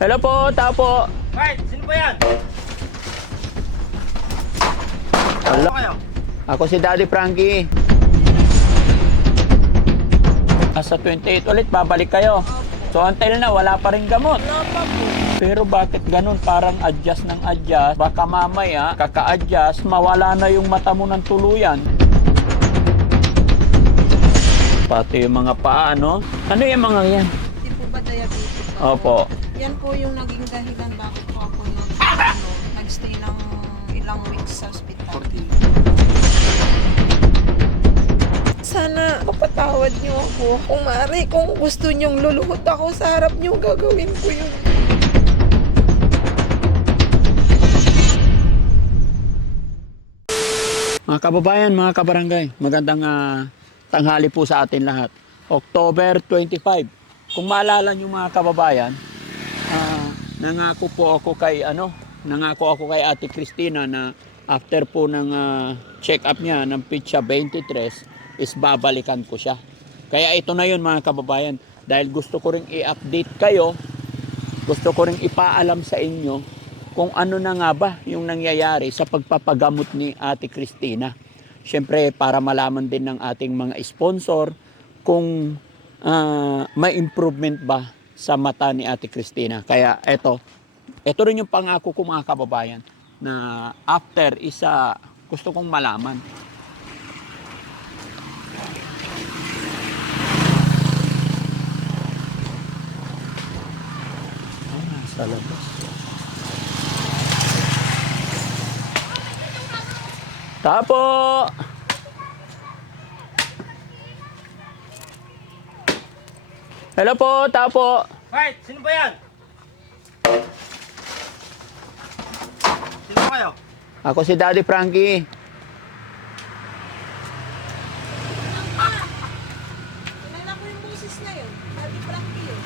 Hello po, tao po. Right, sino ba yan? Hello. Ano kayo? Ako si Daddy Frankie. Sa 28 ulit, babalik kayo. So until na, wala pa rin gamot. Wala pa po. Pero bakit ganun? Parang adjust ng adjust. Baka mamaya, kaka-adjust, mawala na yung mata mo ng tuluyan. Pati yung mga paa, no? Ano yung mga yan? Hindi po ba diabetes ako? Opo. Yan po yung naging dahilan bakit po ako nagstay ng ilang weeks sa hospital. Sana mapatawad niyo ako. Kung maaari, kung gusto niyong luluhod ako sa harap niyo, gagawin ko yun. Mga kababayan, mga kabarangay, magandang tanghali po sa atin lahat. October 25. Kung maalala niyo mga kababayan, nangako ako kay Ate Cristina na after po ng check-up niya ng pitsa 23 is babalikan ko siya. Kaya ito na yun mga kababayan, dahil gusto ko ring i-update kayo, gusto ko ring ipaalam sa inyo kung ano na nga ba yung nangyayari sa pagpapagamot ni Ate Cristina. Siyempre, para malaman din ng ating mga sponsor kung may improvement ba sa mata ni Ate Cristina. Kaya ito rin yung pangako ko mga kababayan na after isa gusto kong malaman. Sa labas. Tapo! Hello po, tapo! Right, sino ba yan? Sino kayo? Ako si Daddy Frankie. Kilala ko yung boses na yun. Daddy Frankie yun.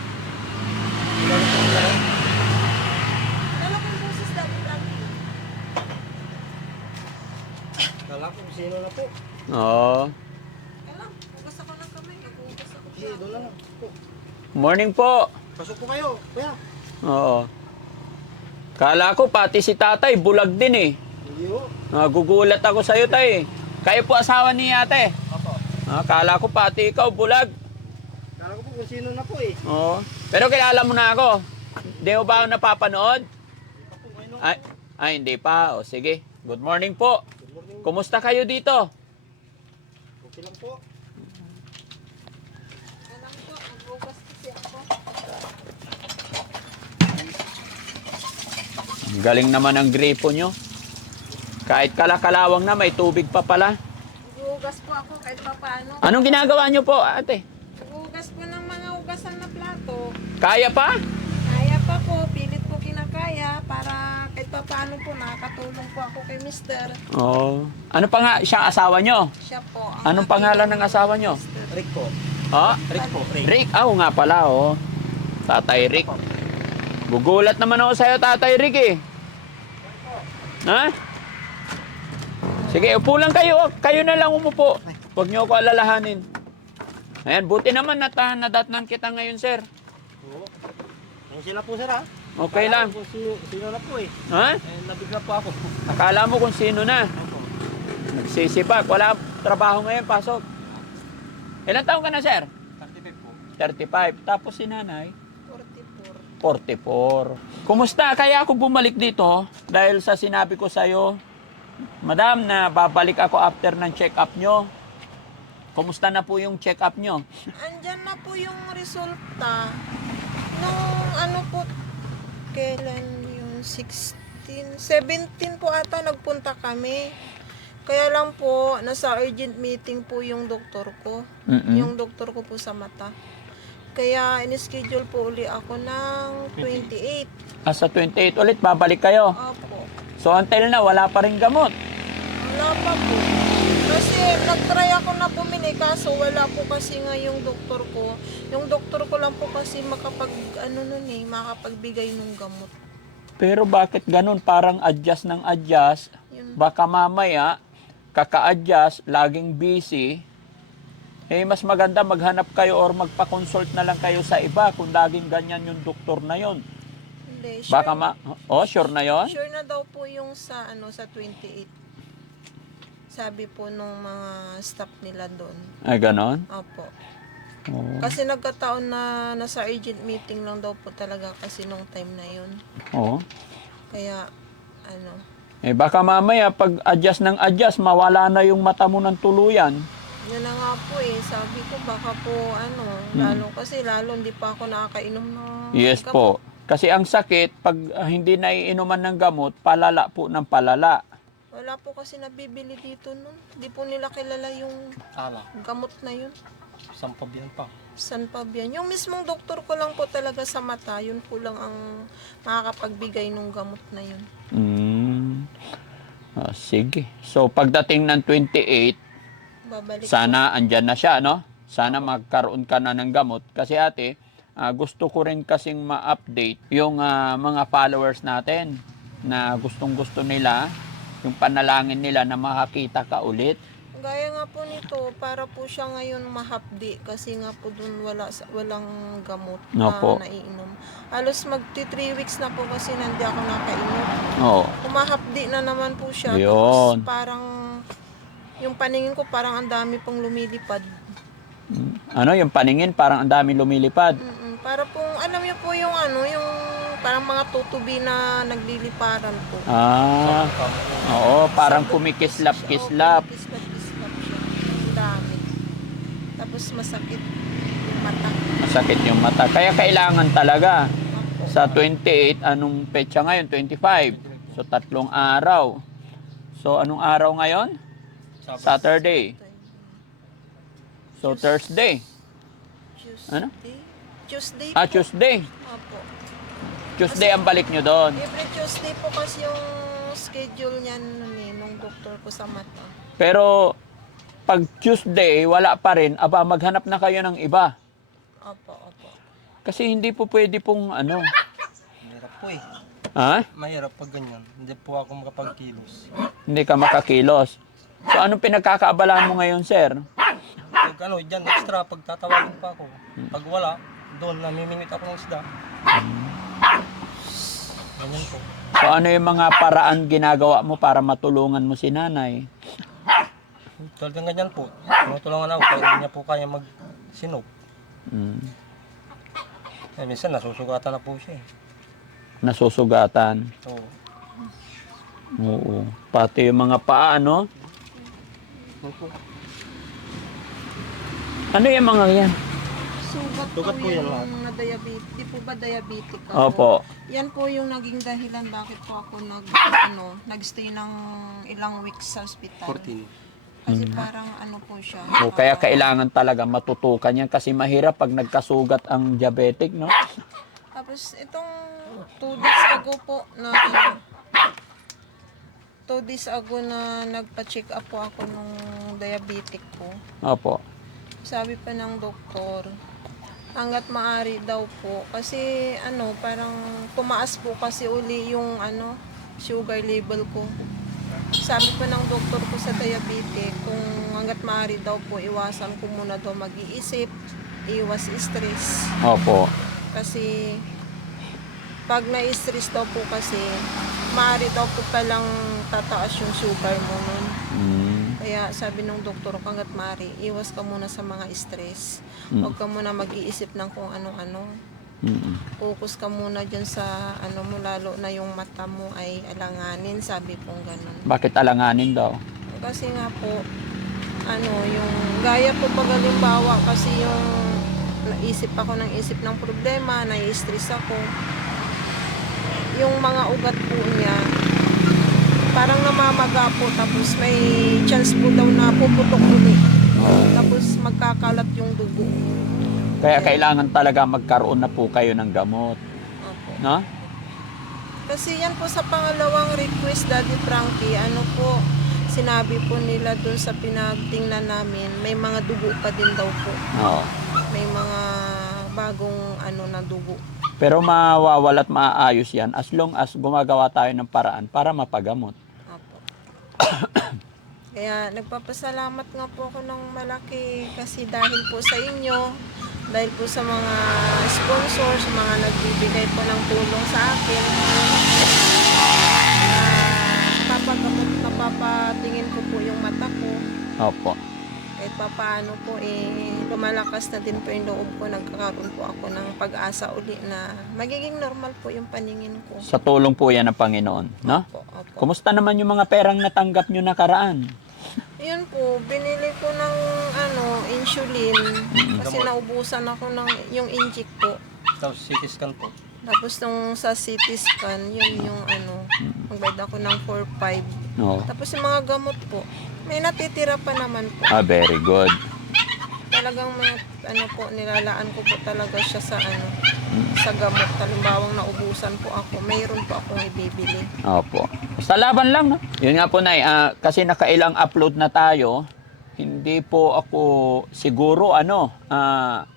Kilala ko yung boses Daddy Frankie. Kala ko sino na po. Oo. Alam, hugas ako ng kamay. Hugas ako Sige, doon na lang. Po. Morning po. Pasok po kayo, kuya. Oo. Kala ko pati si tatay bulag din eh. Hindi ho. Gugulat ako sa'yo tay. Kayo po asawa ni ate. Opo. Kala ko pati ikaw bulag. Kala ko po kung sino na po eh. Oo. Pero kilala mo na ako. Hindi mo ba ako napapanood? Hindi pa po, ngayon. Ay, hindi pa. O sige. Good morning po. Good morning. Kumusta kayo dito? Okay lang po. Alam ko, maghugas kasi ako. Galing naman ang gripo nyo. Kahit kalakalawang na, may tubig pa pala. Maghugas po ako kahit pa paano. Anong ginagawa nyo po, ate? Maghugas po ng mga hugasan na plato. Kaya pa? Kaya pa po, pilit po kinakaya para kahit pa paano po nakakatulong po ako kay Mister. Oo. Ano pa nga siyang asawa nyo? Siya po. ang Anong aking pangalan ng asawa nyo? Mister. Rick po. Ha? Rick po, Rick. Rick. Nga pala, oh. Tatay Rick. Gugulat naman ako sa'yo, Tatay Rick, eh. Ha? Sige, upo lang kayo. Kayo na lang umupo. Huwag niyo ako alalahanin. Ayan, buti naman nadatnan kita ngayon, sir. Oo. Ang sila po sir ha. Okay Kala lang. ko kung sino na po eh. Ha? Nabigla po ako. Akala mo kung sino na. Opo. Nagsisipag. Wala trabaho ngayon, pasok. Ilan taon ka na, sir? 35 po. 35. Tapos si nanay? 44. 44. Kumusta? Kaya ako bumalik dito dahil sa sinabi ko sa'yo, Madam, na babalik ako after ng check-up nyo. Kumusta na po yung check-up nyo? Andyan na po yung resulta. Nung ano po, kailan yung 16, 17 po ata nagpunta kami. Kaya lang po, nasa urgent meeting po yung doktor ko. Mm-mm. Yung doktor ko po sa mata. Kaya in-schedule po uli ako ng 28. Sa 28 ulit, babalik kayo. Opo. So until na, wala pa rin gamot. Wala pa po. Kasi nag-try ako na bumili kaso wala po kasi nga yung doktor ko. Yung doktor ko lang po kasi makapagbigay ng gamot. Pero bakit ganun? Parang adjust ng adjust. Yun. Baka mamaya, kaka-adjust, laging busy. Mas maganda maghanap kayo or magpa-consult na lang kayo sa iba kung laging ganyan yung doktor na yon. Hindi, Baka sure na yon? sure na daw po yung sa sa 28. Sabi po nung mga staff nila doon. Ay, ganon? Opo. Oo. Kasi nagkataon na nasa urgent meeting lang daw po talaga kasi nung time na yun. Oo. Kaya Eh, baka mamaya, pag adjust ng adjust, mawala na yung mata mo ng tuluyan. yun na nga po sabi ko baka po lalo hindi pa ako nakakainom ng Yes gamot. po. Kasi ang sakit, pag hindi naiinuman ng gamot, palala po ng palala. Wala po kasi nabibili dito nun. Hindi po nila kilala yung Ala, gamot na yun. sampab yan pa. San Fabian. Yung mismong doktor ko lang po talaga sa mata, yun po lang ang makakapagbigay ng gamot na yun. Sige. So, pagdating ng 28, Babalik sana andyan na siya, no? Sana magkaroon ka na ng gamot. Kasi ate, gusto ko rin kasing ma-update yung mga followers natin na gustong-gusto nila, yung panalangin nila na makakita ka ulit. Gaya nga po nito, para po siya ngayon mahapdi kasi nga po dun walang gamot na Opo. naiinom. Halos magti 3 weeks na po kasi hindi ako nakainom. Oo. Kumahapdi na naman po siya. Yun. Tapos parang yung paningin ko parang ang dami pong lumilipad. Ano, yung paningin, parang ang dami lumilipad. Para pong, alam niyo po yung yung parang mga tutubi na nagliliparan po. Oo, parang kumikislap-kislap. Kislap-kislap siya. Ang dami. Tapos masakit yung mata. Masakit yung mata. Kaya kailangan talaga. Opo. Sa 28, anong petsa ngayon? 25. So, 3 araw. So, anong araw ngayon? Saturday. So, Thursday. Tuesday. Ano? Tuesday po. Tuesday. Opo. Tuesday ang balik nyo doon. Every Tuesday po kasi yung schedule niyan nung doktor ko sa mata. Pero, pag Tuesday, wala pa rin, maghanap na kayo ng iba. Opo, opo. Kasi hindi po pwede pong Mahirap po Ha? Mahirap pag ganyan. Hindi po ako makapagkilos. Hindi ka makakilos. So, anong pinagkakaabalaan mo ngayon, sir? Pag dyan extra, pag tatawagin pa ako. Pag wala, doon namimingit ako ng isda. Ganyan po. So, ano yung mga paraan ginagawa mo para matulungan mo si nanay? Talagang ganyan po. Tinutulungan ako kaya hindi niya po kaya magsinop. Minsan nasusugatan na po siya. Nasusugatan. Oo. Oo. Pati yung mga paa, no? Opo. Ano yung mga yan? Sugat po yan yung lahat. na diabetes. Di po ba diabetic ako? Opo. Yan po yung naging dahilan bakit po ako nagstay ng ilang weeks sa hospital. 14. Kasi parang po siya. O, kaya kailangan talaga matutukan yan kasi mahirap pag nagkasugat ang diabetic, no? Tapos itong 2 days ago po na 2 days ago na nagpa-check up po ako nung diabetic ko. Opo. Sabi pa ng doktor, hanggat maaari daw po. Kasi parang tumaas po kasi uli yung sugar level ko. Sabi pa ng doktor ko sa diabetic, kung hanggat maaari daw po, iwasan ko muna daw mag-iisip, iwas stress. Opo. Kasi pag na-stress daw po kasi, maaari daw po palang tataas yung sugar mo nun. Kaya sabi ng doktor, hanggat maaari, iwas ka muna sa mga stress. Huwag ka muna mag-iisip ng kung ano-ano. Focus ka muna dyan sa mo, lalo na yung mata mo ay alanganin, sabi pong ganun. Bakit alanganin daw? Kasi nga po, yung gaya po pag halimbawa, kasi yung naisip ako ng isip ng problema, nai-stress ako. Yung mga ugat po niya, parang namamaga po, tapos may chance po daw na puputok ulit. Tapos magkakalat yung dugo. Kaya kailangan talaga magkaroon na po kayo ng gamot. Opo. No? Kasi yan po sa pangalawang request, Daddy Frankie, po, sinabi po nila doon sa pinagtingnan namin, may mga dugo pa din daw po. Oo. May mga bagong na dugo. Pero mawawala at maaayos yan as long as gumagawa tayo ng paraan para mapagamot. Opo. Kaya nagpapasalamat nga po ako ng malaki kasi dahil po sa inyo, dahil po sa mga sponsors, mga nagbibigay po ng tulong sa akin. Papagamot, napapatingin ko po yung mata ko. Opo. Kahit papaano po, lumalakas na din po yung loob ko. Nagkakaroon po ako ng pag-asa uli na magiging normal po yung paningin ko. Sa tulong po yan ng Panginoon, no? Opo, opo. Kumusta naman yung mga perang natanggap nyo nakaraan? Yun po, binili ko ng insulin kasi naubusan ako ng yung inject po. Tapos CT scan po. Tapos nung sa CT scan, yun yung magbayad ako ng 4-5. No. Tapos yung mga gamot po, may natitira pa naman po. Ah, very good. Talagang may, nilalaan ko po talaga siya sa sa gamot. Halimbawang naubusan po ako, mayroon po akong ibibili. Opo. Sa laban lang, no? Yun nga po, Nay. Kasi nakailang upload na tayo, hindi po ako siguro,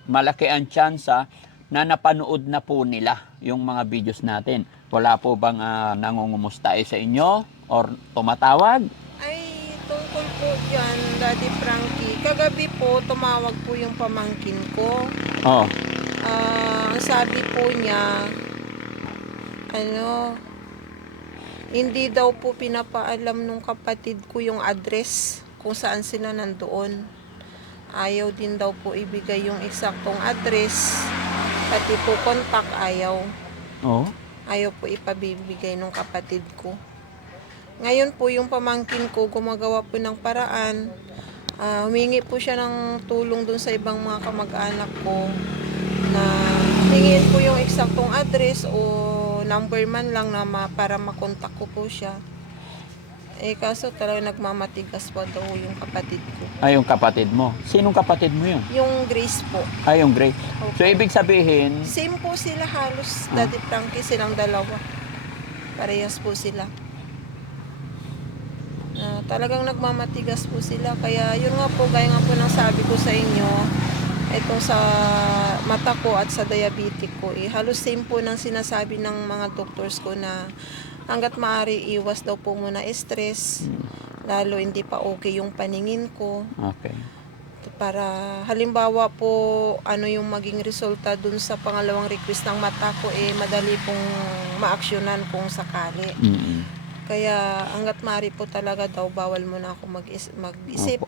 malaki ang tsansa na napanood na po nila yung mga videos natin. Wala po bang nangungumusta sa inyo or tumatawag? Ay, tungkol po dyan, Daddy Frankie. Kagabi po, tumawag po yung pamangkin ko. Oh. Ang sabi po niya, hindi daw po pinapaalam nung kapatid ko yung address kung saan sila nandoon. Ayaw din daw po ibigay yung eksaktong address. Pati po contact ayaw. Oh. Ayaw po ipabibigay nung kapatid ko. Ngayon po yung pamangkin ko gumagawa po ng paraan. Humingi po siya ng tulong dun sa ibang mga kamag-anak ko na hingin po yung eksaktong address o number man lang na para makontak ko po siya. Kaso talaga nagmamatigas po daw yung kapatid ko. Ay, yung kapatid mo. Sinong kapatid mo yun? Yung Grace po. Ay, yung Grace. Opo. So, ibig sabihin, Same po sila halos, Daddy Frankie, silang dalawa. Parehas po sila. Talagang nagmamatigas po sila. Kaya yun nga po, gaya nga po ng sabi ko sa inyo, itong sa mata ko at sa diabetic ko, halos same po ng sinasabi ng mga doctors ko na hanggat maaari iwas daw po muna stress, lalo hindi pa okay yung paningin ko. okay. Para halimbawa po yung maging resulta dun sa pangalawang request ng mata ko, madali pong maaksyonan kung sakali. Mm-mm. Kaya hanggat maaari po talaga daw, bawal muna ako mag-isip. Opo.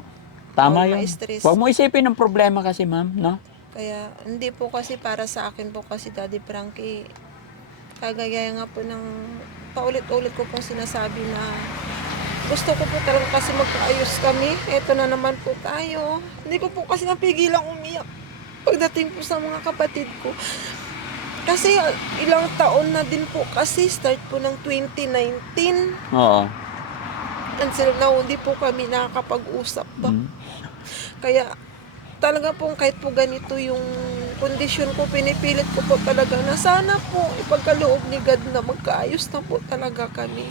Tama Bawal yun. ma-stress. Huwag mo isipin ng problema kasi, ma'am, no? Kaya hindi po kasi para sa akin po kasi, Daddy Frankie, kagaya nga po ng paulit-ulit ko pong sinasabi na gusto ko po talaga kasi magkaayos kami. Eto na naman po tayo. Hindi ko po kasi napigilang umiyak pagdating po sa mga kapatid ko. Kasi ilang taon na din po kasi, start po ng 2019. Oo. Until now, hindi po kami nakakapag-usap pa. Kaya talaga po kahit po ganito yung kondisyon ko, pinipilit ko po talaga na sana po ipagkaloob ni God na magkaayos na po talaga kami.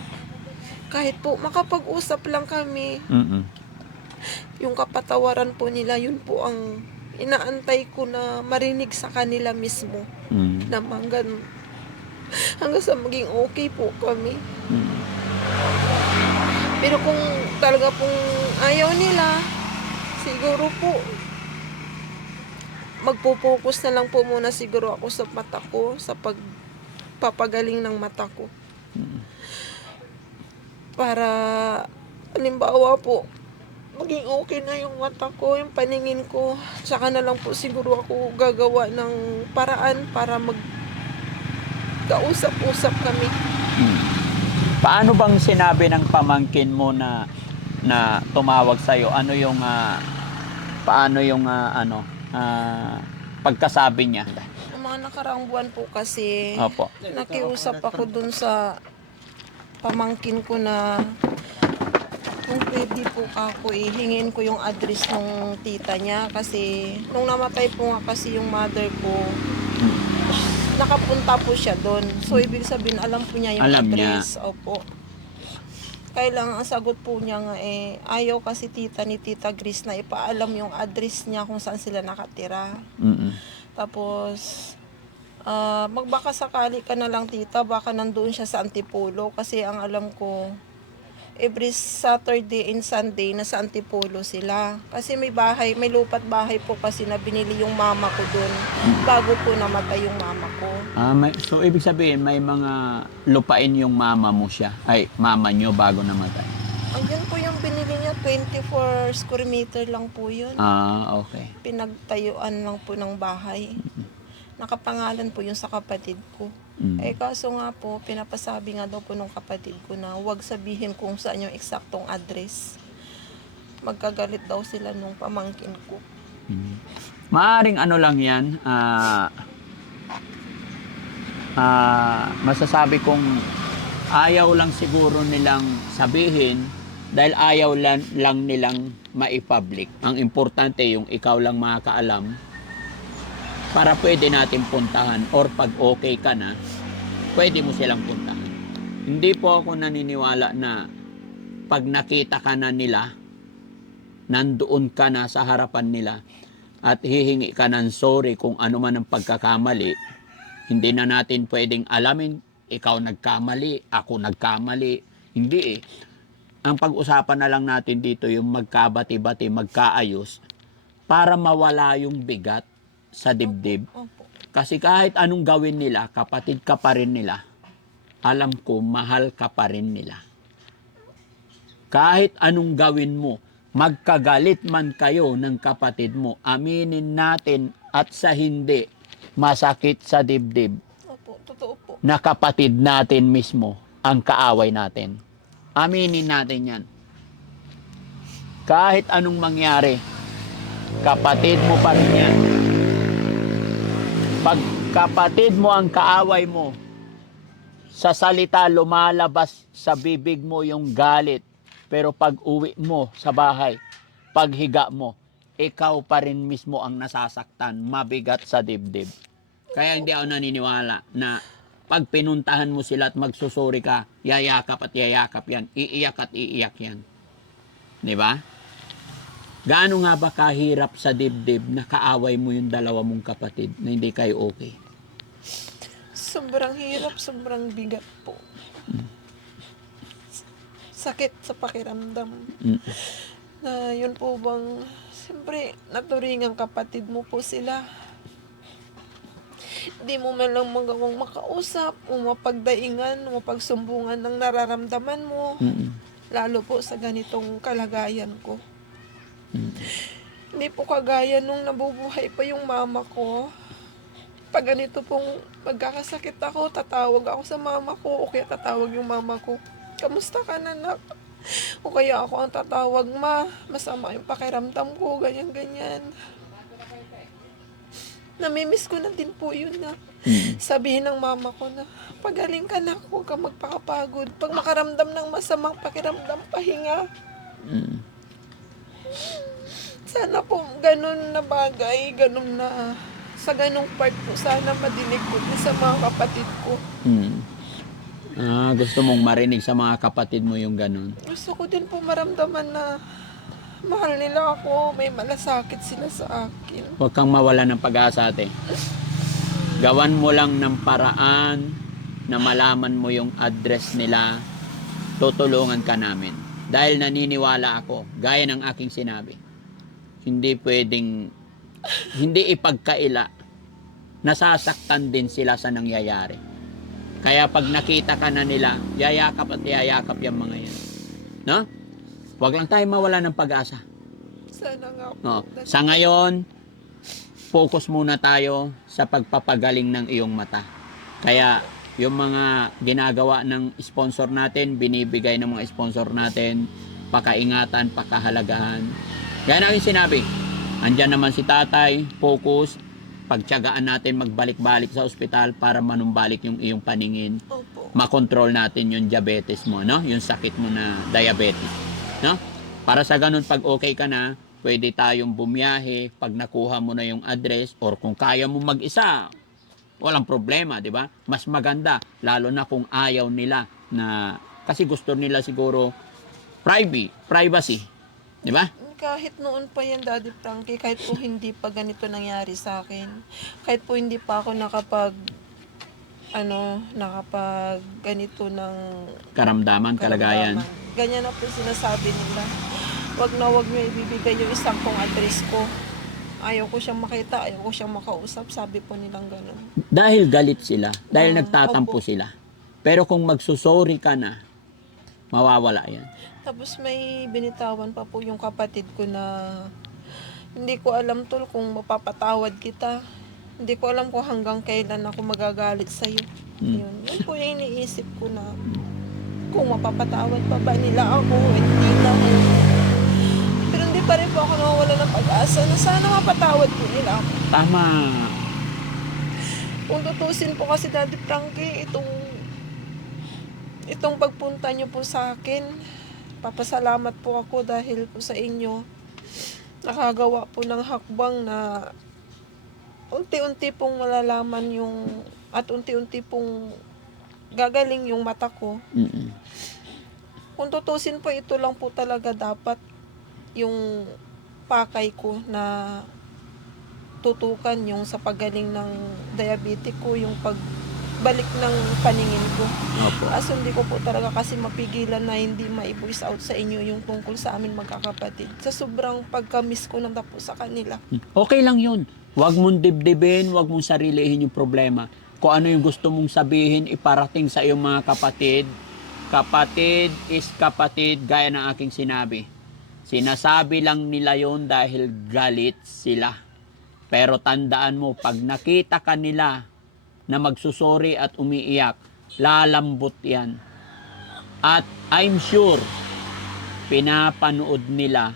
Kahit po makapag-usap lang kami, yung kapatawaran po nila, yun po ang inaantay ko na marinig sa kanila mismo. Na hanggang sa maging okay po kami. Pero kung talaga pong ayaw nila, siguro po magpo-focus na lang po muna siguro ako sa mata ko, sa pagpapagaling ng mata ko. Para halimbawa po maging okay na yung mata ko, yung paningin ko. Saka na lang po siguro ako gagawa ng paraan para magkausap-usap kami. Paano bang sinabi ng pamangkin mo na tumawag sa iyo? Ano yung pagkasabi niya? Yung mga nakaraang buwan po kasi, Opo. nakiusap ako dun sa pamangkin ko na kung pwede po ako hingin ko yung address ng tita niya kasi nung namatay po nga kasi yung mother ko, nakapunta po siya doon. So, ibig sabihin, alam po niya yung Alam address. Opo. Kailangan ang sagot po niya nga ayaw kasi tita ni Tita Grace na ipaalam yung address niya kung saan sila nakatira. Tapos, magbaka sakali ka na lang tita, baka nandoon siya sa Antipolo kasi ang alam ko, every Saturday and Sunday nasa Antipolo sila. Kasi may bahay, may lupat bahay po kasi na binili yung mama ko doon bago po namatay yung mama ko. So, ibig sabihin, may mga lupain yung mama mo siya. Ay, mama nyo bago namatay. Ayun po yung binili niya, 24 square meter lang po yun. Okay. Pinagtayuan lang po ng bahay. Nakapangalan po yun sa kapatid ko. Kaso nga po, pinapasabi nga daw po nung kapatid ko na huwag sabihin kung saan yung eksaktong address. Magkagalit daw sila nung pamangkin ko. Maaring ano lang yan, masasabi kong ayaw lang siguro nilang sabihin dahil ayaw lang nilang maipublic. Ang importante yung ikaw lang makakaalam para pwede natin puntahan or pag okay ka na, pwede mo silang puntahan. Hindi po ako naniniwala na pag nakita ka na nila, nandoon ka na sa harapan nila at hihingi ka ng sorry kung ano man ang pagkakamali, hindi na natin pwedeng alamin, ikaw nagkamali, ako nagkamali. Hindi eh. Ang pag-usapan na lang natin dito yung magkabati-bati, magkaayos para mawala yung bigat sa dibdib. Opo. Kasi kahit anong gawin nila, kapatid ka pa rin nila. Alam ko, mahal ka pa rin nila. Kahit anong gawin mo, magkagalit man kayo ng kapatid mo, aminin natin at sa hindi, masakit sa dibdib Opo, totoo po. na kapatid natin mismo ang kaaway natin. Aminin natin yan. Kahit anong mangyari, kapatid mo pa rin yan. Pag kapatid mo ang kaaway mo, sa salita lumalabas sa bibig mo yung galit. Pero pag uwi mo sa bahay, paghiga mo, ikaw pa rin mismo ang nasasaktan, mabigat sa dibdib. Kaya hindi ako naniniwala na pag pinuntahan mo sila at magsusuri ka, yayakap at yayakap yan, iiyak at iiyak yan. Di ba? Gaano nga ba kahirap sa dibdib na kaaway mo yung dalawa mong kapatid na hindi kayo okay? Sobrang hirap, sobrang bigat po. Sakit sa pakiramdam. Na yun po bang, siyempre, naturingang kapatid mo po sila. Hindi mo man lang magawang makausap, o mapagdaingan, o mapagsumbungan ng nararamdaman mo. Lalo po sa ganitong kalagayan ko. Hindi po kagaya nung nabubuhay pa yung mama ko. Pag ganito pong magkakasakit ako, tatawag ako sa mama ko, o kaya tatawag yung mama ko, kamusta ka na, nak? O kaya ako ang tatawag, ma, masama yung pakiramdam ko, ganyan-ganyan. Namimiss ko na din po yun na sabihin ng mama ko na, pagaling ka na, huwag ka magpakapagod. Pag makaramdam ng masamang pakiramdam, pahinga. Sana po ganun na bagay, ganun na, sa ganung part po, sana madinig ko din sa mga kapatid ko. Gusto mong marinig sa mga kapatid mo yung ganun. Gusto ko din po maramdaman na mahal nila ako, may malasakit sila sa akin. Huwag kang mawala ng pag-asa, ate. Gawan mo lang ng paraan na malaman mo yung address nila, tutulungan ka namin. Dahil naniniwala ako, gaya ng aking sinabi, hindi pwedeng, hindi ipagkaila, nasasaktan din sila sa nangyayari. Kaya pag nakita ka na nila, yayakap at yayakap yung mga yan. No? Huwag lang tayo mawala ng pag-asa. Sana nga po. No. Sa ngayon, focus muna tayo sa pagpapagaling ng iyong mata. Kaya yung mga ginagawa ng sponsor natin, binibigay ng mga sponsor natin, pakaingatan, pakahalagahan. Gaya namin sinabi, andyan naman si tatay, focus, pagtiyagaan natin magbalik-balik sa ospital para manumbalik yung iyong paningin. Opo. Makontrol natin yung diabetes mo, no? Yung sakit mo na diabetes, no? Para sa ganun, pag okay ka na, pwede tayong bumiyahe pag nakuha mo na yung address or kung kaya mo mag-isa, walang problema, di ba? Mas maganda, lalo na kung ayaw nila na, kasi gusto nila siguro privacy, di ba? Kahit noon pa yan, Daddy Frankie, kahit po hindi pa ganito nangyari sa akin, kahit po hindi pa ako nakapag ganito ng Karamdaman, kalagayan. karamdaman. Ganyan na po sinasabi nila. Wag nyo ibibigay yung isang kong address ko. Ayaw ko siyang makita, ayaw ko siyang makausap. Sabi po nilang gano'n. Dahil galit sila, dahil Ah, nagtatampo opo. sila. Pero kung magsusorry ka na, mawawala yan. Tapos may binitawan pa po yung kapatid ko na hindi ko alam tol kung mapapatawad kita. Hindi ko alam kung hanggang kailan ako magagalit sa'yo. Yun po yung iniisip ko na kung mapapatawad pa ba nila ako, hindi na. Pero hindi pa rin po ako nawawala ng pag-asa na sana mapatawad po nila ako. Tama. Kung tutusin po kasi Daddy Frankie, itong pagpunta niyo po sa akin, papasalamat po ako dahil po sa inyo. Nakagawa po ng hakbang na unti-unti pong malalaman at unti-unti pong gagaling yung mata ko. Mm-mm. Kung tutusin po, ito lang po talaga dapat yung pakay ko na tutukan yung sa paggaling ng diabetic ko, yung pagbalik ng paningin ko. Opo. Kaso hindi ko po talaga kasi mapigilan na hindi ma-voice out sa inyo yung tungkol sa amin magkakapatid. Sa sobrang pagka-miss ko na po sa kanila. Okay lang yun. Huwag mong dibdibin, huwag mong sarilihin yung problema. Kung ano yung gusto mong sabihin, iparating sa iyong mga kapatid. Kapatid is kapatid, gaya ng aking sinabi. Sinasabi lang nila yon dahil galit sila. Pero tandaan mo, pag nakita ka nila na magsusori at umiiyak, lalambot yan. At I'm sure, pinapanood nila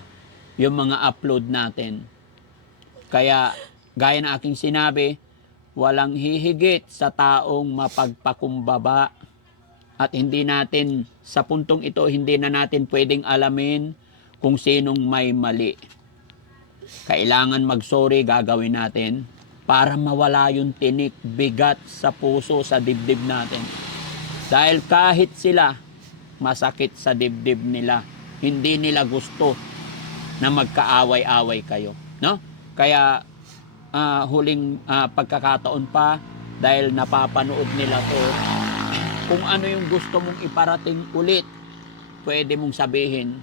yung mga upload natin. Kaya, gaya ng aking sinabi, walang hihigit sa taong mapagpakumbaba. At hindi natin, sa puntong ito, hindi na natin pwedeng alamin kung sinong may mali. Kailangan mag-sorry, gagawin natin para mawala yung tinik, bigat sa puso, sa dibdib natin. Dahil kahit sila, masakit sa dibdib nila. Hindi nila gusto na magkaaway-away kayo. No? Kaya, huling pagkakataon pa, dahil napapanood nila to, kung ano yung gusto mong iparating ulit, pwede mong sabihin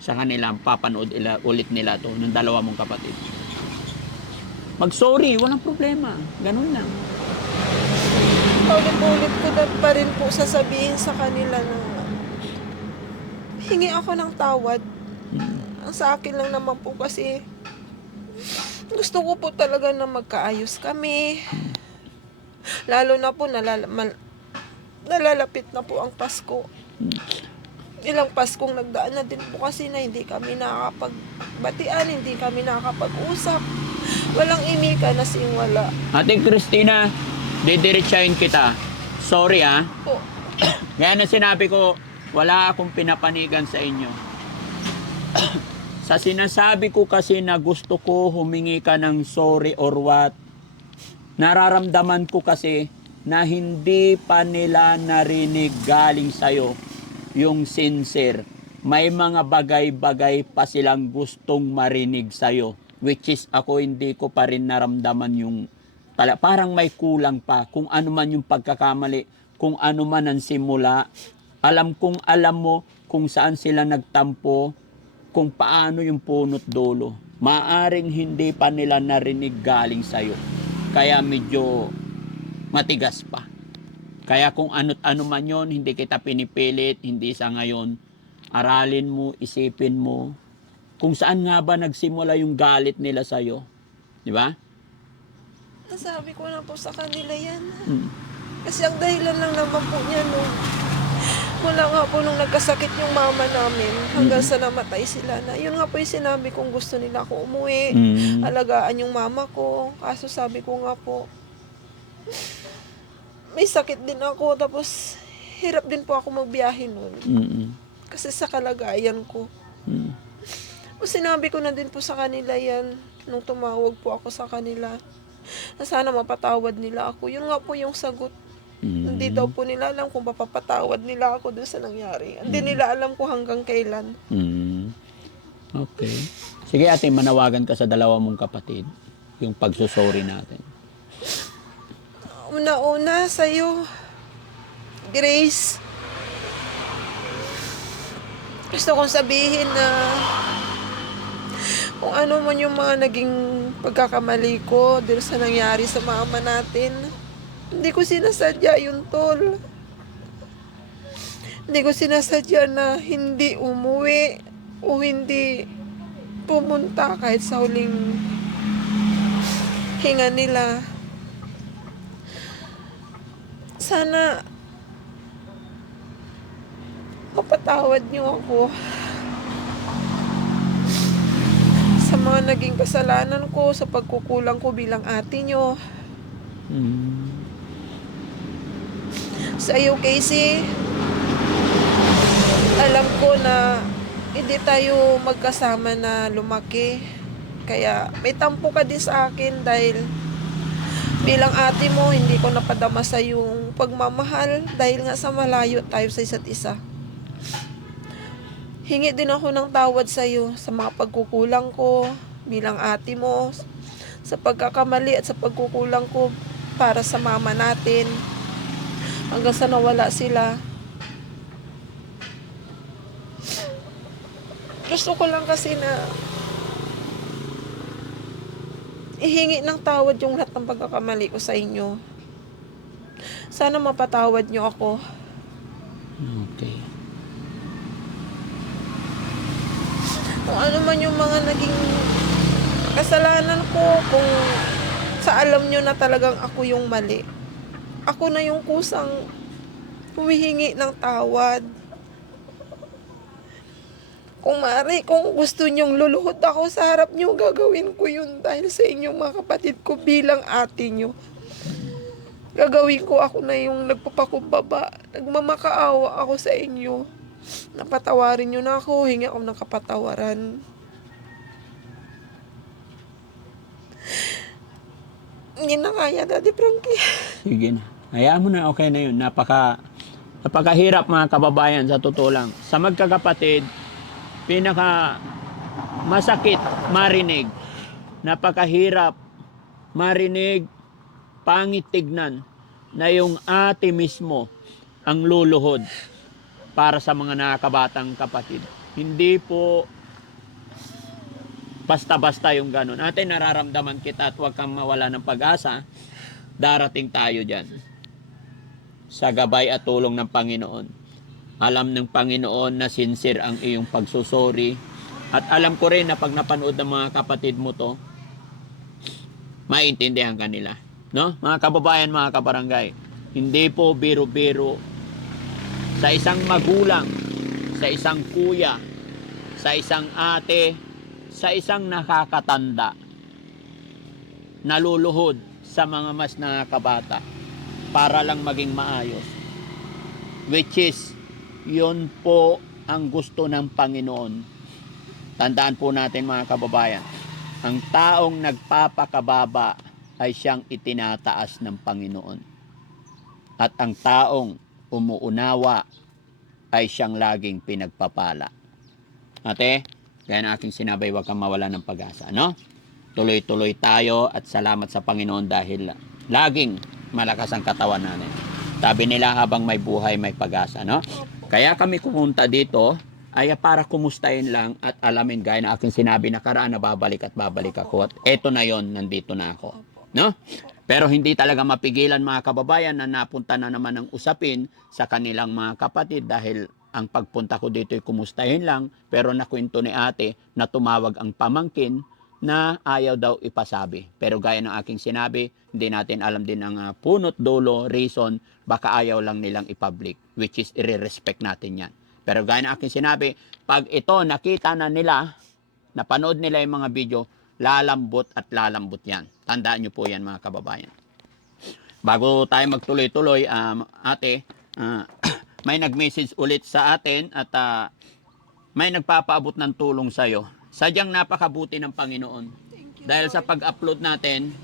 sa kanila, papanood ulit nila to, ng dalawa mong kapatid. Mag-sorry, walang problema. Ganun lang. Ulit-ulit ko na pa rin po sasabihin sa kanila na hingi ako ng tawad. Ang sa akin lang naman po kasi gusto ko po talaga na magkaayos kami. Lalo na po nalalapit na po ang Pasko. Ilang Paskong nagdaan na din po kasi na hindi kami nakakapagbatian, hindi kami nakakapag-usap. Walang imika na wala. Ate Christina, didiretsahin kita. Sorry Po. Kaya na sinabi ko, wala akong pinapanigan sa inyo. Sa sinasabi ko kasi na gusto ko humingi ka ng sorry or what, nararamdaman ko kasi na hindi pa nila narinig galing sa'yo yung sincere. May mga bagay-bagay pa silang gustong marinig sa'yo, which is ako hindi ko pa rin naramdaman yung parang may kulang pa. Kung ano man yung pagkakamali, kung ano man ang simula, alam mo kung saan sila nagtampo, kung paano yung punot dulo. Maaring hindi pa nila narinig galing sa'yo. Kaya medyo matigas pa. Kaya kung ano't ano man yon, hindi kita pinipilit, hindi sa ngayon. Aralin mo, isipin mo, kung saan nga ba nagsimula yung galit nila sa'yo. Di ba? Nasabi ko na po sa kanila yan. Hmm. Kasi ang dahilan lang naman po niya mula nga po nung nagkasakit yung mama namin hanggang sa namatay sila na. Yun nga po yung sinabi kong gusto nila ako umuwi, alagaan yung mama ko. Kaso sabi ko nga po, may sakit din ako tapos hirap din po ako magbiyahe nun. Kasi sa kalagayan ko. Sinabi ko na din po sa kanila yan nung tumawag po ako sa kanila na sana mapatawad nila ako. Yun nga po yung sagot. Hindi daw po nila alam kung mapapatawad nila ako dun sa nangyari. Hindi nila alam kung hanggang kailan. Okay. Sige ate, manawagan ka sa dalawa mong kapatid yung pagsusorry natin. una-una sa'yo, Grace. Gusto kong sabihin na kung ano man yung mga naging pagkakamali ko dahil sa nangyari sa mama natin, hindi ko sinasadya yun, tol. Hindi ko sinasadya na hindi umuwi o hindi pumunta kahit sa huling hinga nila. Sana mapatawad niyo ako sa mga naging kasalanan ko, sa pagkukulang ko bilang ate niyo. Sa iyo, Casey, alam ko na hindi tayo magkasama na lumaki. Kaya may tampo ka din sa akin dahil bilang ate mo, hindi ko napadama sa yung pagmamahal dahil nga sa malayo tayo sa isa't isa. Hingi din ako ng tawad sa iyo sa mga pagkukulang ko bilang ate mo, sa pagkakamali at sa pagkukulang ko para sa mama natin hanggang sa nawala sila. Gusto ko lang kasi na ihingi ng tawad yung lahat ng pagkakamali ko sa inyo. Sana mapatawad niyo ako. Okay. Kung ano man yung mga naging kasalanan ko, kung sa alam niyo na talagang ako yung mali, ako na yung kusang humihingi ng tawad. Kung maaari, kung gusto niyong luluhod ako sa harap niyo, gagawin ko yun dahil sa inyong mga kapatid ko bilang ate niyo. Gagawin ko, ako na yung nagpapakumbaba, nagmamakaawa ako sa inyo. Napatawarin niyo na ako, hingi ako ng kapatawaran. Hindi na kaya, Daddy Frankie. Sige na. Hayaan mo na, okay na yun. Napakahirap mga kababayan, sa totoo lang. Sa magkakapatid, pinaka masakit marinig. Napakahirap marinig, pangit tignan na yung ate mismo ang luluhod para sa mga nakakabatang kapatid. Hindi po basta-basta yung ganun. Ate, nararamdaman kita at huwag kang mawala ng pag-asa. Darating tayo dyan. Sa gabay at tulong ng Panginoon. Alam ng Panginoon na sincere ang iyong pagsusori. At alam ko rin na pag napanood ng mga kapatid mo to, maintindihan ka nila. No? Mga kababayan, mga kabarangay, hindi po biro-biro sa isang magulang, sa isang kuya, sa isang ate, sa isang nakakatanda, naluluhod sa mga mas nakakabata para lang maging maayos. Which is, yun po ang gusto ng Panginoon. Tandaan po natin mga kababayan, ang taong nagpapakababa ay siyang itinataas ng Panginoon. At ang taong umuunawa ay siyang laging pinagpapala. Ate, gaya ng aking sinabi, huwag kang mawala ng pag-asa, no? Tuloy-tuloy tayo at salamat sa Panginoon dahil laging malakas ang katawan natin. Sabi nila habang may buhay, may pag-asa, no? Kaya kami pumunta dito ay para kumustahin lang at alamin gaya ng aking sinabi nakaraan na babalik at babalik ako. At eto na yon, nandito na ako. No? Pero hindi talaga mapigilan mga kababayan na napunta na naman ang usapin sa kanilang mga kapatid dahil ang pagpunta ko dito ay kumustahin lang, pero nakwento ni ate na tumawag ang pamangkin na ayaw daw ipasabi. Pero gaya ng aking sinabi, hindi natin alam din ang punot dulo, reason, baka ayaw lang nilang i-public, which is i-respect natin yan. Pero gaya ng aking sinabi, pag ito nakita na nila, napanood nila yung mga video, lalambot at lalambot yan. Tandaan nyo po yan mga kababayan. Bago tayo magtuloy-tuloy, ate, may nag-message ulit sa atin at may nagpapaabot ng tulong sa'yo. Sadyang napakabuti ng Panginoon. Dahil sa pag-upload natin,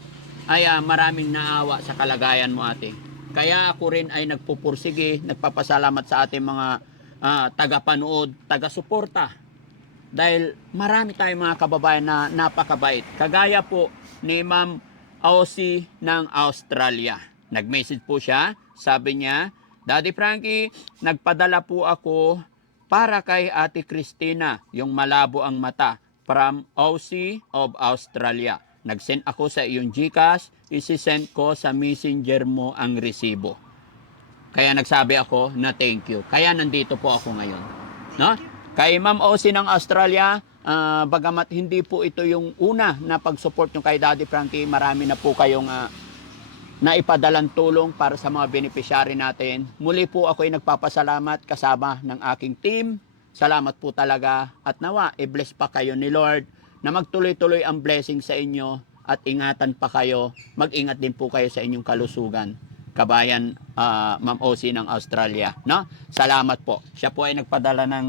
ay maraming naawa sa kalagayan mo ate. Kaya ako rin ay nagpupursige, nagpapasalamat sa ating mga taga-panood, taga-suporta. Dahil marami tayong mga kababayan na napakabait. Kagaya po ni Ma'am Aussie ng Australia. Nag-message po siya. Sabi niya, Daddy Frankie, nagpadala po ako para kay Ate Christina, yung malabo ang mata, from OC of Australia. Nag-send ako sa iyong GCash, isi-send ko sa messenger mo ang resibo. Kaya nagsabi ako na thank you. Kaya nandito po ako ngayon. No? Kay Ma'am OC ng Australia, bagamat hindi po ito yung una na pag-support nyo kay Daddy Frankie, marami na po kayong naipadalang tulong para sa mga beneficiary natin. Muli po ako ay nagpapasalamat kasama ng aking team. Salamat po talaga at nawa, i-bless pa kayo ni Lord na magtuloy-tuloy ang blessing sa inyo at ingatan pa kayo. Mag-ingat din po kayo sa inyong kalusugan. Kabayan Ma'am OC ng Australia. No? Salamat po. Siya po ay nagpadala ng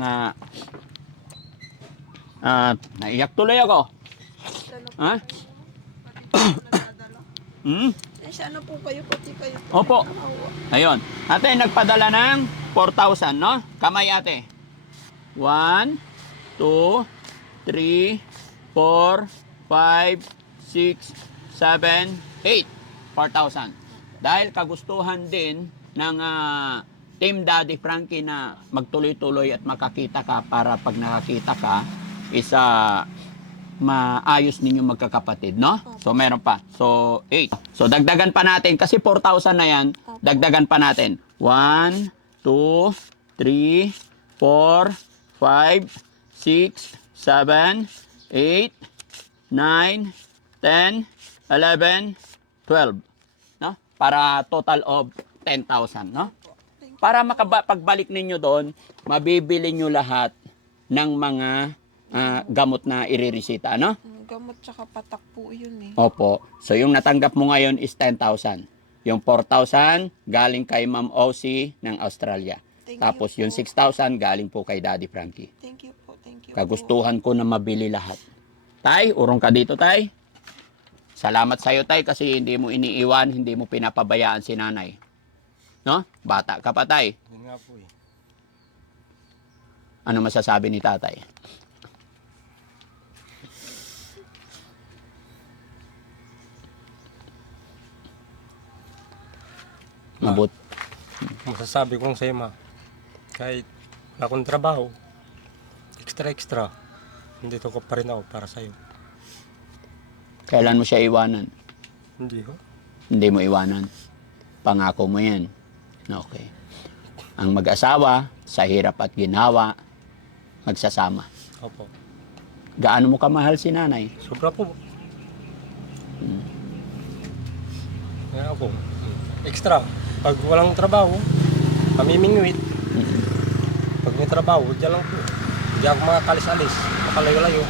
naiyak tuloy ako. Ha? Ano po kayo, pati kayo. Opo. Ayun. Ate, nagpadala ng 4,000, no? Kamay, ate. 1, 2, 3, 4, 5, 6, 7, 8. 4,000. Dahil kagustuhan din ng Team Daddy Frankie na magtuloy-tuloy at makakita ka para pag nakakita ka, isa maayos ninyo magkakapatid, no? So, meron pa. So, 8. So, dagdagan pa natin. Kasi 4,000 na yan. Dagdagan pa natin. 1, 2, 3, 4, 5, 6, 7, 8, 9, 10, 11, 12. No? Para total of 10,000, no? Para pagbalik ninyo doon, mabibili nyo lahat ng mga gamot na iriresita, no? Gamot tsaka patak po yun eh. Opo. So, yung natanggap mo ngayon is 10,000. Yung 4,000 galing kay Ma'am OC ng Australia. Tapos yung 6,000 galing po kay Daddy Frankie. Thank you po, thank you. Kagustuhan ko na mabili lahat. Tay, urong ka dito, Tay. Salamat sa'yo, Tay, kasi hindi mo iniiwan, hindi mo pinapabayaan si nanay. No? Bata ka pa, Tay. Yun nga po eh. Ano masasabi ni Tatay? Mabut. Masasabi kong sa'yo, ma, kahit wala akong trabaho, extra, nandito ko pa rin ako para sa'yo. Kailan mo siya iwanan? Hindi ko. Hindi mo iwanan. Pangako mo yan. Okay. Ang mag-asawa, sa hirap at ginawa, magsasama. Opo. Gaano mo kamahal si nanay? Sobra po. Kaya ako, extra. Pag walang trabaho, mamimingwit. Pag may trabaho, dyan lang po. Hindi ako makakalis-alis, makalayo-layo.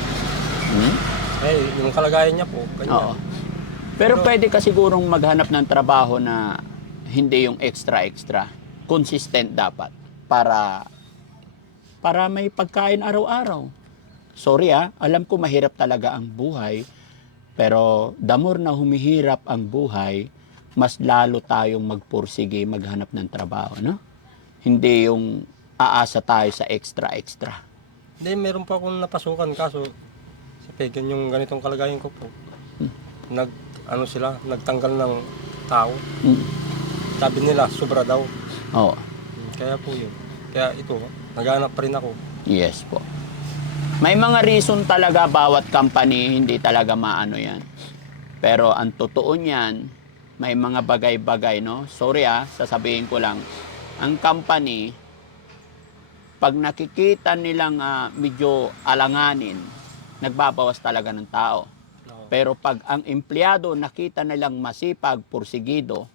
Eh, yung kalagayan niya po, Oo. ganyan. Pero pwede ka sigurong maghanap ng trabaho na hindi yung extra. Consistent dapat. Para may pagkain araw-araw. Sorry alam ko mahirap talaga ang buhay. Pero the more na humihirap ang buhay, mas lalo tayong magpursige, maghanap ng trabaho, no? Hindi yung aasa tayo sa extra. Hindi, meron pa akong napasukan, kaso sa pagan yung ganitong kalagayan ko po. Nagtanggal ng tao. Sabi nila, sobra daw. Oo. Kaya po yun. Kaya ito, naghanap pa rin ako. Yes po. May mga reason talaga bawat company, hindi talaga maano yan. Pero ang totoo niyan, may mga bagay-bagay, no? Sorry sasabihin ko lang. Ang company, pag nakikita nilang medyo alanganin, nagbabawas talaga ng tao. Pero pag ang empleyado nakita nilang masipag, pursigido,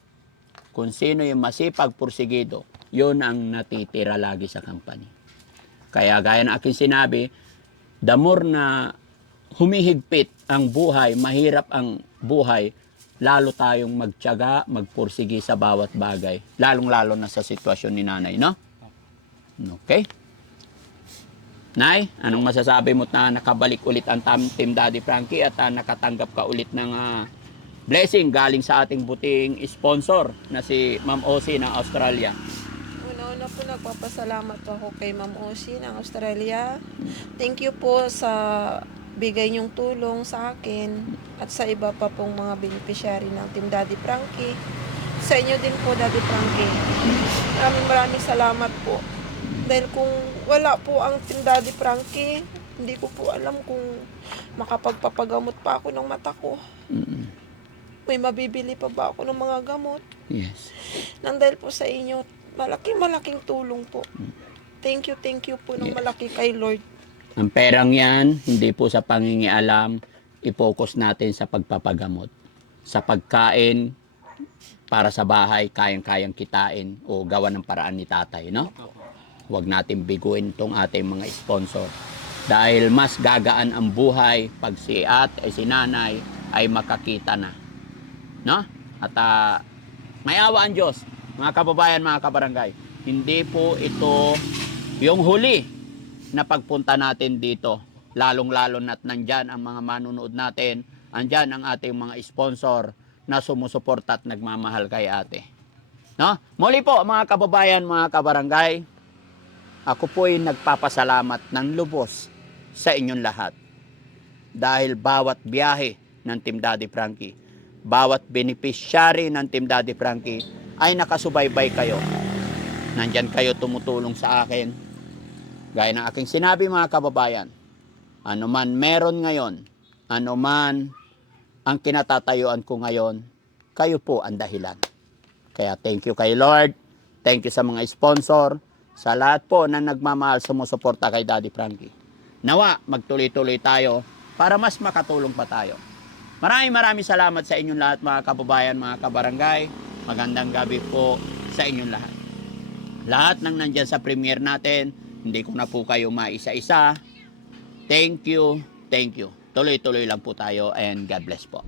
kung sino yung masipag, pursigido, yun ang natitira lagi sa company. Kaya gaya ng aking sinabi, the more na humihigpit ang buhay, mahirap ang buhay, lalo tayong magtiyaga, magpursigi sa bawat bagay. Lalong-lalo na sa sitwasyon ni nanay, no? Okay? Nay, anong masasabi mo na nakabalik ulit ang Team Daddy Frankie at nakatanggap ka ulit ng blessing galing sa ating buting sponsor na si Ma'am OC ng Australia? Una po, nagpapasalamat ako kay Ma'am OC ng Australia. Thank you po sa bigay niyong tulong sa akin at sa iba pa pong mga beneficiary ng Team Daddy Frankie. sa inyo din po, Daddy Frankie. Maraming salamat po. Dahil kung wala po ang Team Daddy Frankie, hindi ko po alam kung makapagpapagamot pa ako ng mata ko. Mm. May mabibili pa ba ako ng mga gamot? Yes. Nang dahil po sa inyo, malaking tulong po. Thank you po ng Yes. malaki kay Lord. Ang perang yan, hindi po sa pangingialam, i-focus natin sa pagpapagamot. Sa pagkain, para sa bahay, kayang-kayang kitain o gawa ng paraan ni tatay, no? Huwag natin biguin itong ating mga sponsor. Dahil mas gagaan ang buhay pag si si nanay ay makakita na. No? At may awa ang Diyos, mga kababayan, mga kabarangay. Hindi po ito yung huli na pagpunta natin dito. Lalong-lalo na't nandyan ang mga manunood natin, andyan ang ating mga sponsor na sumusuporta at nagmamahal kay ate. No? Muli po, mga kababayan, mga kabarangay, ako po'y nagpapasalamat ng lubos sa inyong lahat. Dahil bawat biyahe ng Team Daddy Frankie, bawat beneficiary ng Team Daddy Frankie ay nakasubaybay kayo. Nandyan kayo tumutulong sa akin. Gaya ng aking sinabi, mga kababayan, ano man meron ngayon, ano man ang kinatatayuan ko ngayon, kayo po ang dahilan. Kaya thank you kay Lord, thank you sa mga sponsor, sa lahat po na nagmamahal, sumusuporta kay Daddy Frankie. Nawa, magtuloy-tuloy tayo para mas makatulong pa tayo. Maraming salamat sa inyong lahat, mga kababayan, mga kabarangay. Magandang gabi po sa inyong lahat. Lahat ng nandyan sa premiere natin, hindi ko na po kayo maisa-isa. Thank you. Tuloy-tuloy lang po tayo and God bless po.